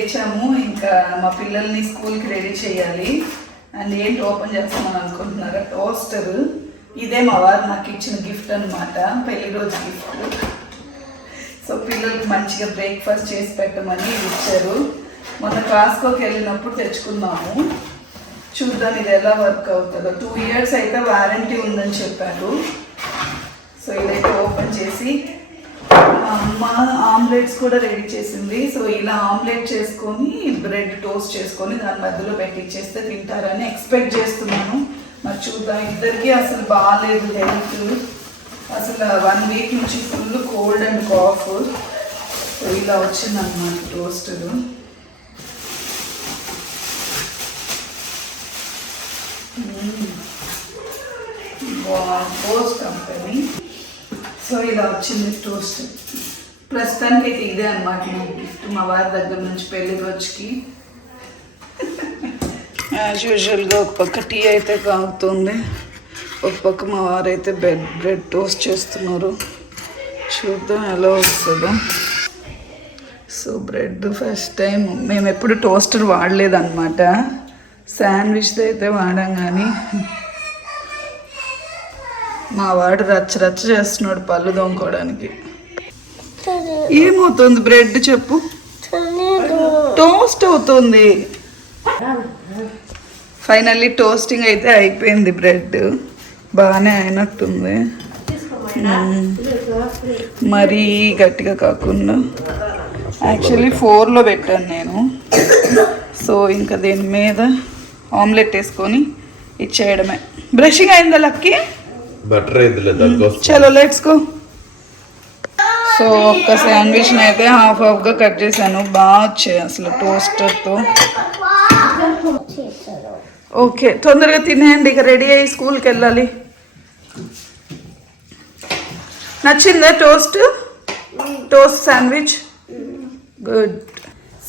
లేచాము ఇంకా మా పిల్లల్ని స్కూల్కి రెడీ చేయాలి. అండ్ ఏంటి ఓపెన్ చేస్తామని అనుకుంటున్నారా? టోస్టర్. ఇదే మా వారు నాకు ఇచ్చిన గిఫ్ట్ అనమాట పెళ్ళి రోజు గిఫ్ట్. సో పిల్లలకి మంచిగా బ్రేక్ఫాస్ట్ చేసి పెట్టమని ఇది ఇచ్చారు. మొన్న క్లాస్కోకి వెళ్ళినప్పుడు తెచ్చుకున్నాము. చూద్దాం ఇది ఎలా వర్క్ అవుతుందో. టూ ఇయర్స్ అయితే వారంటీ ఉందని చెప్పారు. సో ఇదైతే ఓపెన్ చేసి అమ్మ ఆమ్లెట్స్ కూడా రెడీ చేసింది. సో ఇలా ఆమ్లెట్ చేసుకొని బ్రెడ్ టోస్ట్ చేసుకొని దాని మధ్యలో పెట్టిచ్చేస్తే తింటారని ఎక్స్పెక్ట్ చేస్తున్నాను. మరి చూద్దాం ఇద్దరికి అసలు బాగాలేదు హెల్త్. అసలు వన్ వీక్ నుంచి full cold and cough. So ఇలా వచ్చిందన్నమాట టోస్టులు. Post company. సో ఇలా వచ్చింది టోస్ట్ ప్రస్తుతానికి అయితే ఇదే అనమాట నా గిఫ్ట్ మా వారి దగ్గర నుంచి పెళ్ళి రోజుకి. యాజ్ యూజువల్గా ఒక పక్క టీ అయితే కాగుతుంది ఒక పక్క మా వారైతే బెడ్ బ్రెడ్ టోస్ట్ చేస్తున్నారు. చూద్దాం ఎలా వస్తుందో. సో బ్రెడ్ ఫస్ట్ టైం మేము ఎప్పుడు టోస్టర్ వాడలేదన్నమాట. శాండ్విచ్ది అయితే వాడాం కానీ మా వాడు రచ్చ రచ్చ చేస్తున్నాడు పళ్ళు దొంగకోవడానికి ఏమవుతుంది బ్రెడ్ చెప్పు? టోస్ట్ అవుతుంది. ఫైనల్లీ టోస్టింగ్ అయితే అయిపోయింది బ్రెడ్. బాగానే అయినట్టుంది. మరీ గట్టిగా కాకుండా. యాక్చువల్లీ ఫోర్లో పెట్టాను నేను. సో ఇంకా దీని మీద ఆమ్లెట్ వేసుకొని ఇచ్చేయడమే బ్రషింగ్ అయిందా లక్కి? బటర్. చలో లెట్స్ గో సో ఒక్క శాండ్విచ్ అయితే హాఫ్ హాఫ్గా కట్ చేశాను. బాగా వచ్చాయి అసలు టోస్టర్తో ఓకే తొందరగా తినేయండి ఇక రెడీ అయ్యి స్కూల్కి వెళ్ళాలి. నచ్చిందా toast toast sandwich good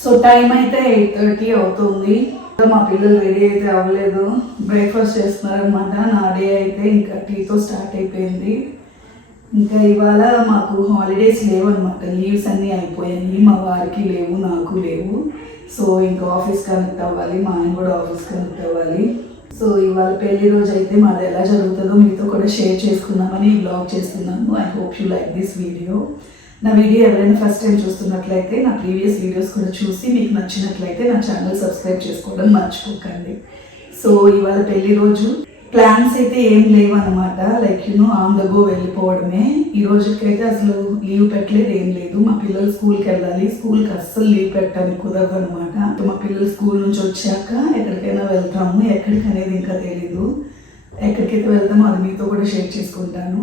so time అయితే ఎయిట్ థర్టీ అవుతుంది. మా పిల్లలు రెడీ అయితే అవ్వలేదు. బ్రేక్ఫాస్ట్ చేస్తున్నారనమాట నా డే అయితే ఇంకా టీతో స్టార్ట్ అయిపోయింది. ఇంకా ఇవాళ మాకు హాలిడేస్ లేవు అనమాట లీవ్స్ అన్నీ అయిపోయాయి. మా వారికి లేవు నాకు లేవు. సో ఇంకా ఆఫీస్ కనెక్ట్ అవ్వాలి. మా ఆయన కూడా ఆఫీస్ కనెక్ట్ అవ్వాలి. సో ఇవాళ పెళ్ళి రోజు అయితే మాది ఎలా జరుగుతుందో మీతో కూడా షేర్ చేసుకుందామని బ్లాగ్ చేస్తున్నాను. I hope you like this video నా వీడియో ఎవరైనా ఫస్ట్ టైం చూస్తున్నట్లయితే నా ప్రీవియస్ వీడియోస్ కూడా చూసి మీకు నచ్చినట్లయితే నా ఛానల్ సబ్స్క్రైబ్ చేసుకోవడం మర్చిపోకండి. సో ఇవాళ పెళ్ళి రోజు. ప్లాన్స్ అయితే ఏం లేవు అనమాట like you know on the go వెళ్ళిపోవడమే. ఈ రోజుకైతే అసలు లీవ్ పెట్టలేదు ఏం లేదు. మా పిల్లలు స్కూల్కి వెళ్ళాలి. స్కూల్కి అస్సలు లీవ్ పెట్టడానికి కుదరదు అనమాట మా పిల్లలు స్కూల్ నుంచి వచ్చాక ఎక్కడికైనా వెళ్తాము. ఎక్కడికి అనేది ఇంకా తెలీదు. ఎక్కడికైతే వెళ్తామో అది మీతో కూడా షేర్ చేసుకుంటాను.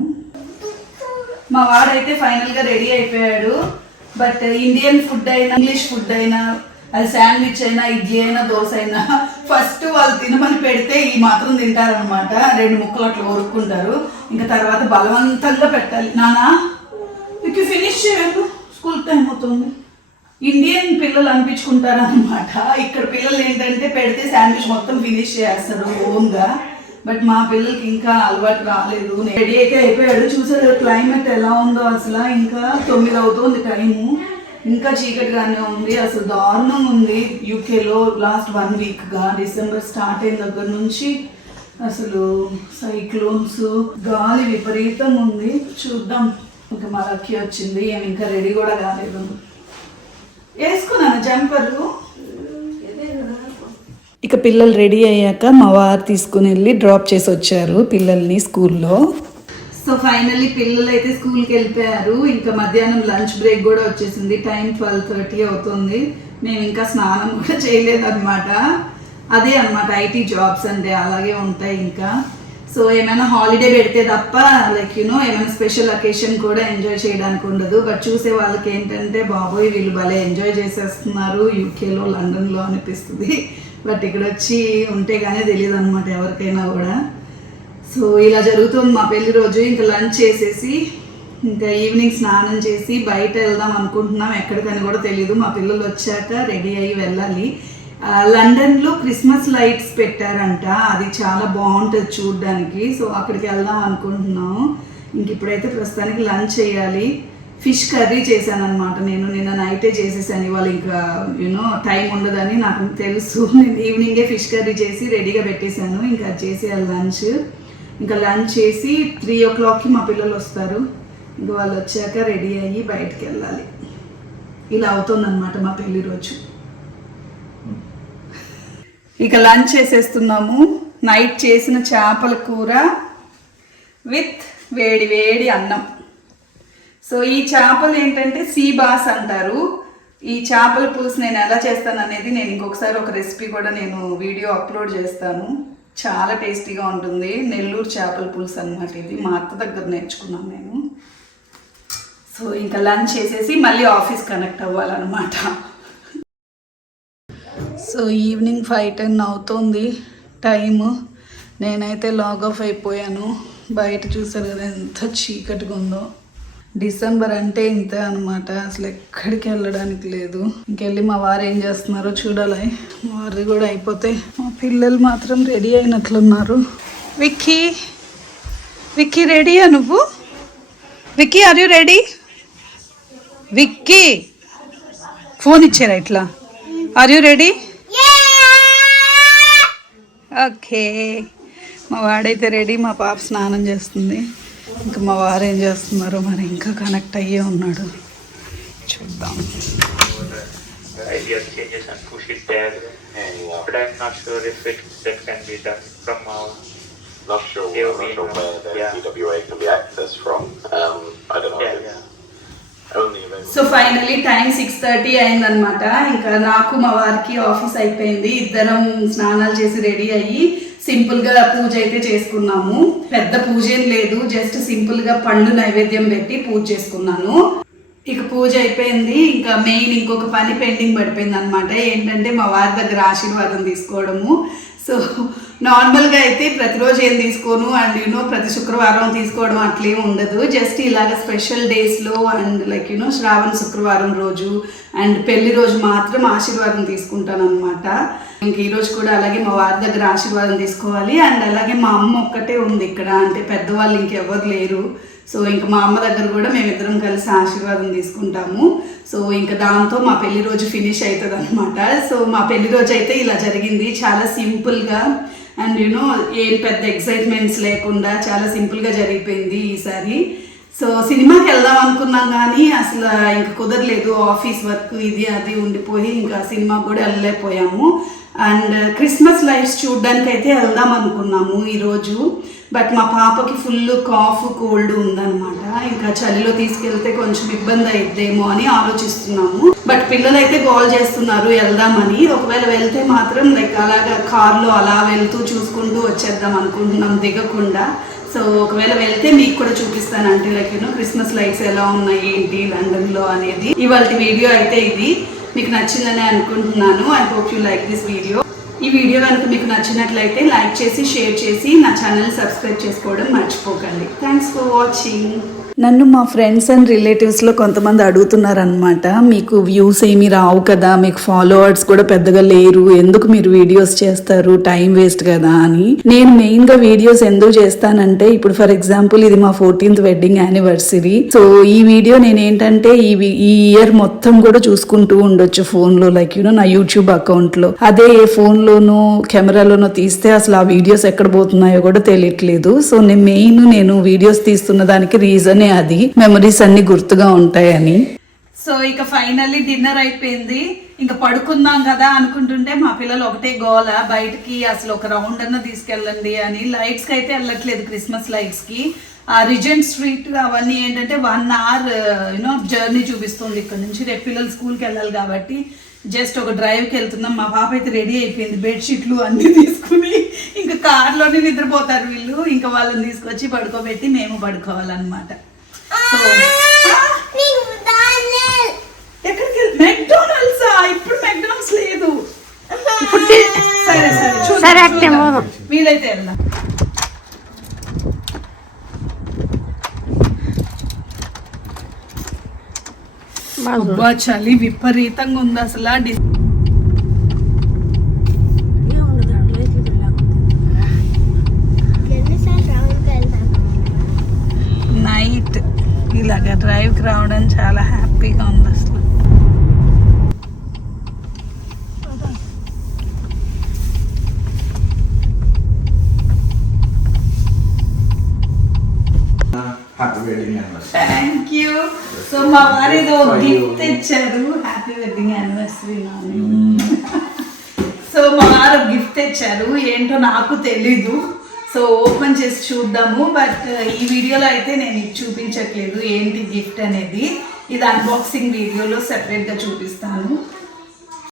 మా వాడైతే ఫైనల్గా రెడీ అయిపోయాడు. బట్ ఇండియన్ ఫుడ్ అయినా ఇంగ్లీష్ ఫుడ్ అయినా అది శాండ్విచ్ అయినా ఇడ్లీ అయినా దోశ అయినా ఫస్ట్ వాళ్ళు తినమని పెడితే ఈ మాత్రం తింటారనమాట రెండు ముక్కలు అట్లా ఊరుకుంటారు. ఇంకా తర్వాత బలవంతంగా పెట్టాలి. నానా ఇక ఫినిష్ చేయాలి. స్కూల్ టైం అవుతుంది. ఇండియన్ పిల్లలు అనిపించుకుంటారు అనమాట ఇక్కడ పిల్లలు ఏంటంటే పెడితే శాండ్విచ్ మొత్తం ఫినిష్ చేస్తారు ఓన్గా. బట్ మా పిల్లలకి ఇంకా అలవాటు రాలేదు. రెడీ అయితే అయిపోయాడు. చూసారు క్లైమేట్ ఎలా ఉందో అసలు. ఇంకా తొమ్మిది అవుతుంది టైము. ఇంకా చీకటిగానే ఉంది. అసలు దారుణం ఉంది. యూకేలో లాస్ట్ వన్ వీక్గా డిసెంబర్ స్టార్ట్ అయిన దగ్గర నుంచి అసలు సైక్లోన్స్ గాలి విపరీతం ఉంది. చూద్దాం. ఇంకా మా లక్కీ వచ్చింది. ఏమి ఇంకా రెడీ కూడా కాలేదు. వేసుకున్నాను జంపర్లు ఇక పిల్లలు రెడీ అయ్యాక మా వారు తీసుకుని వెళ్ళి డ్రాప్ చేసి వచ్చారు పిల్లల్ని స్కూల్లో. సో ఫైనల్లీ పిల్లలు అయితే స్కూల్కి వెళ్ళిపోయారు. ఇంకా మధ్యాహ్నం లంచ్ బ్రేక్ కూడా వచ్చేసింది. టైం ట్వెల్వ్ థర్టీ అవుతుంది. మేము ఇంకా స్నానం కూడా చేయలేదన్నమాట. అదే అన్నమాట ఐటీ జాబ్స్ అంటే అలాగే ఉంటాయి ఇంకా. సో ఏమైనా హాలిడే పెడితే తప్ప లైక్ యూనో ఏమైనా స్పెషల్ అకేషన్ కూడా ఎంజాయ్ చేయడానికి ఉండదు. బట్ చూసే వాళ్ళకి ఏంటంటే బాబోయ్ వీళ్ళు భలే ఎంజాయ్ చేసేస్తున్నారు. యూకేలో లండన్లో అనిపిస్తుంది. బట్ ఇక్కడ వచ్చి ఉంటే కానీ తెలియదు అనమాట ఎవరికైనా కూడా. సో ఇలా జరుగుతుంది మా పెళ్ళి రోజు. ఇంకా లంచ్ చేసేసి ఇంకా ఈవినింగ్ స్నానం చేసి బయట వెళ్దాం అనుకుంటున్నాం. ఎక్కడికని కూడా తెలియదు మా పిల్లలు వచ్చాక రెడీ అయ్యి వెళ్ళాలి. లండన్లో క్రిస్మస్ లైట్స్ పెట్టారంట. అది చాలా బాగుంటుంది చూడడానికి. సో అక్కడికి వెళ్దాం అనుకుంటున్నాం. ఇంక ఇప్పుడైతే ప్రస్తుతానికి లంచ్ చేయాలి. ఫిష్ కర్రీ చేశాను అనమాట నేను నిన్న నైటే చేసేసాను. ఇవాళ ఇంకా యూనో టైం ఉండదని నాకు తెలుసు. నేను ఈవినింగే ఫిష్ కర్రీ చేసి రెడీగా పెట్టేశాను. ఇంకా అది చేసేయాలి లంచ్. ఇంకా లంచ్ చేసి త్రీ ఓ క్లాక్కి మా పిల్లలు వస్తారు. ఇంకా వాళ్ళు వచ్చాక రెడీ అయ్యి బయటికి వెళ్ళాలి. ఇలా అవుతుందన్నమాట మా పెళ్ళి రోజు. ఇక లంచ్ చేసేస్తున్నాము. నైట్ చేసిన చేపల కూర విత్ వేడి వేడి అన్నం. సో ఈ చేపలు ఏంటంటే సీ బాస్ అంటారు. ఈ చేపల పులుసు నేను ఎలా చేస్తాను అనేది నేను ఇంకొకసారి ఒక రెసిపీ కూడా నేను వీడియో అప్లోడ్ చేస్తాను. చాలా టేస్టీగా ఉంటుంది. నెల్లూరు చేపల పులుసు అనమాట ఇది. మా అత్త దగ్గర నేర్చుకున్నాను నేను. సో ఇంకా లంచ్ చేసేసి మళ్ళీ ఆఫీస్ కనెక్ట్ అవ్వాలన్నమాట. సో ఈవినింగ్ ఫైవ్ టెన్ అవుతుంది టైము. నేనైతే లాగ్ ఆఫ్ అయిపోయాను. బయట చూసారు కదా ఎంత చీకటిగా ఉందో. డిసెంబర్ అంటే ఇంతే అనమాట అసలు ఎక్కడికి వెళ్ళడానికి లేదు. ఇంకెళ్ళి మా వారు ఏం చేస్తున్నారో చూడాలి. మా వారిది కూడా అయిపోతే మా పిల్లలు మాత్రం రెడీ అయినట్లున్నారు. విక్కీ విక్కీ రెడీయా నువ్వు? Vicky are you ready Vicky phone ఇచ్చారా ఇట్లా? ఆర్ యూ రెడీ ఓకే మా వాడైతే రెడీ మా పాప స్నానం చేస్తుంది. ఇంకా మా వారు ఏం చేస్తున్నారు? మరి ఇంకా కనెక్ట్ అయ్యే ఉన్నాడు. చూద్దాం. So finally time six thirty అయిందనమాట ఇంకా నాకు మా వారికి ఆఫీస్ అయిపోయింది. ఇద్దరం స్నానాలు చేసి రెడీ అయ్యి సింపుల్గా పూజ అయితే చేసుకున్నాము. పెద్ద పూజ ఏం లేదు జస్ట్ సింపుల్గా పండ్లు నైవేద్యం పెట్టి పూజ చేసుకున్నాను. ఇక పూజ అయిపోయింది. ఇంకా మెయిన్ ఇంకొక పని పెండింగ్ పడిపోయింది అనమాట ఏంటంటే మా వారి దగ్గర ఆశీర్వాదం తీసుకోవడము. సో నార్మల్గా అయితే ప్రతిరోజు ఏం తీసుకోను అండ్ యూనో ప్రతి శుక్రవారం తీసుకోవడం అట్లేం ఉండదు. జస్ట్ ఇలాగ స్పెషల్ డేస్లో అండ్ లైక్ యూనో శ్రావణ శుక్రవారం రోజు అండ్ పెళ్ళి రోజు మాత్రం ఆశీర్వాదం తీసుకుంటాను అనమాట ఇంక ఈరోజు కూడా అలాగే మా వారి దగ్గర ఆశీర్వాదం తీసుకోవాలి. అండ్ అలాగే మా అమ్మ ఒక్కటే ఉంది ఇక్కడ. అంటే పెద్దవాళ్ళు ఇంకెవ్వరు లేరు. సో ఇంకా మా అమ్మ దగ్గర కూడా మేమిద్దరం కలిసి ఆశీర్వాదం తీసుకుంటాము. సో ఇంకా దాంతో మా పెళ్ళి రోజు ఫినిష్ అవుతుంది అనమాట సో మా పెళ్ళి రోజు అయితే ఇలా జరిగింది. చాలా సింపుల్గా అండ్ యూనో ఏం పెద్ద ఎక్సైట్మెంట్స్ లేకుండా చాలా సింపుల్గా జరిగిపోయింది ఈసారి. సో సినిమాకి వెళ్దాం అనుకున్నాం కానీ అసలు ఇంకా కుదరలేదు. ఆఫీస్ వర్క్ ఇది అది ఉండిపోయి ఇంకా సినిమా కూడా వెళ్ళలేకపోయాము. అండ్ క్రిస్మస్ లైట్స్ చూడడానికి అయితే వెళ్దాం అనుకున్నాము ఈరోజు. బట్ మా పాపకి ఫుల్ కాఫ్ కోల్డ్ ఉందన్నమాట. ఇంకా చలిలో తీసుకెళ్తే కొంచెం ఇబ్బంది అయిద్దేమో అని ఆలోచిస్తున్నాము. బట్ పిల్లలు అయితే గోల్ చేస్తున్నారు వెళ్దామని. ఒకవేళ వెళ్తే మాత్రం లైక్ అలాగా కార్లో అలా వెళ్తూ చూసుకుంటూ వచ్చేద్దాం అనుకుంటున్నాం దిగకుండా. సో ఒకవేళ వెళ్తే మీకు కూడా చూపిస్తాను అంటే లైక్ యూనో క్రిస్మస్ లైట్స్ ఎలా ఉన్నాయి ఏంటి లండన్లో అనేది. ఇవాళ వీడియో అయితే ఇది. మీకు నచ్చిందని అనుకుంటున్నాను. I hope you like this video ఈ వీడియో కనుక మీకు నచ్చినట్లయితే లైక్ చేసి షేర్ చేసి నా ఛానల్ సబ్స్క్రైబ్ చేసుకోవడం మర్చిపోకండి. థ్యాంక్స్ ఫర్ వాచింగ్ నన్ను మా ఫ్రెండ్స్ అండ్ రిలేటివ్స్లో కొంతమంది అడుగుతున్నారనమాట మీకు వ్యూస్ ఏమీ రావు కదా మీకు ఫాలోవర్స్ కూడా పెద్దగా లేరు ఎందుకు మీరు వీడియోస్ చేస్తారు టైం వేస్ట్ కదా అని. నేను మెయిన్గా వీడియోస్ ఎందుకు చేస్తానంటే ఇప్పుడు ఫర్ ఎగ్జాంపుల్ ఇది మా ఫోర్టీన్త్ వెడ్డింగ్ యానివర్సరీ సో ఈ వీడియో నేను ఏంటంటే ఈ ఈ ఇయర్ మొత్తం కూడా చూసుకుంటూ ఉండొచ్చు ఫోన్లో లైక్ యూనో నా యూట్యూబ్ అకౌంట్లో అదే ఏ ఫోన్లోనో కెమెరాలోనో తీస్తే అసలు ఆ వీడియోస్ ఎక్కడ పోతున్నాయో కూడా తెలియట్లేదు. సో నేను మెయిన్ నేను వీడియోస్ తీస్తున్న దానికి రీజన్ అది. మెమరీస్ అన్ని గుర్తుగా ఉంటాయని. సో ఇక ఫైనల్లీ డిన్నర్ అయిపోయింది. ఇంకా పడుకుందాం కదా అనుకుంటుంటే మా పిల్లలు ఒకటే గోల బయటకి అసలు ఒక రౌండ్ అన్న తీసుకెళ్ళండి అని. లైట్స్కి అయితే వెళ్ళట్లేదు క్రిస్మస్ లైట్స్కి. ఆ రిజెంట్ స్ట్రీట్ అవన్నీ ఏంటంటే వన్ అవర్ యూనో జర్నీ చూపిస్తుంది ఇక్కడ నుంచి. రేపు పిల్లలు స్కూల్కి వెళ్ళాలి కాబట్టి జస్ట్ ఒక డ్రైవ్కి వెళ్తున్నాం. మా పాప అయితే రెడీ అయిపోయింది. బెడ్షీట్లు అన్నీ తీసుకుని ఇంకా కార్లోనే నిద్రపోతారు వీళ్ళు. ఇంకా వాళ్ళని తీసుకొచ్చి పడుకోబెట్టి మేము పడుకోవాలన్నమాట. సో ఎక్కడికి మెక్డోనల్డ్స్ ఇప్పుడు మెక్డోనల్డ్స్ లేదు. ఇప్పుడు సరే సరే చూద్దాం. వీలైతే వెళ్దాం. చలి విపరీతంగా ఉంది అసలు ఆ డి- నైట్ ఇలాగ డ్రైవ్కి రావడం చాలా హ్యాపీగా ఉంది అసలు. థ్యాంక్ యూ సో మా వారు ఏదో గిఫ్ట్ తెచ్చారు. హ్యాపీ వెడ్డింగ్ యానివర్సరీ సో మా వారు గిఫ్ట్ తెచ్చారు. ఏంటో నాకు తెలీదు. సో ఓపెన్ చేసి చూద్దాము బట్ ఈ వీడియోలో అయితే నేను ఇది చూపించట్లేదు ఏంటి గిఫ్ట్ అనేది. ఇది అన్బాక్సింగ్ వీడియోలో సెపరేట్గా చూపిస్తాను.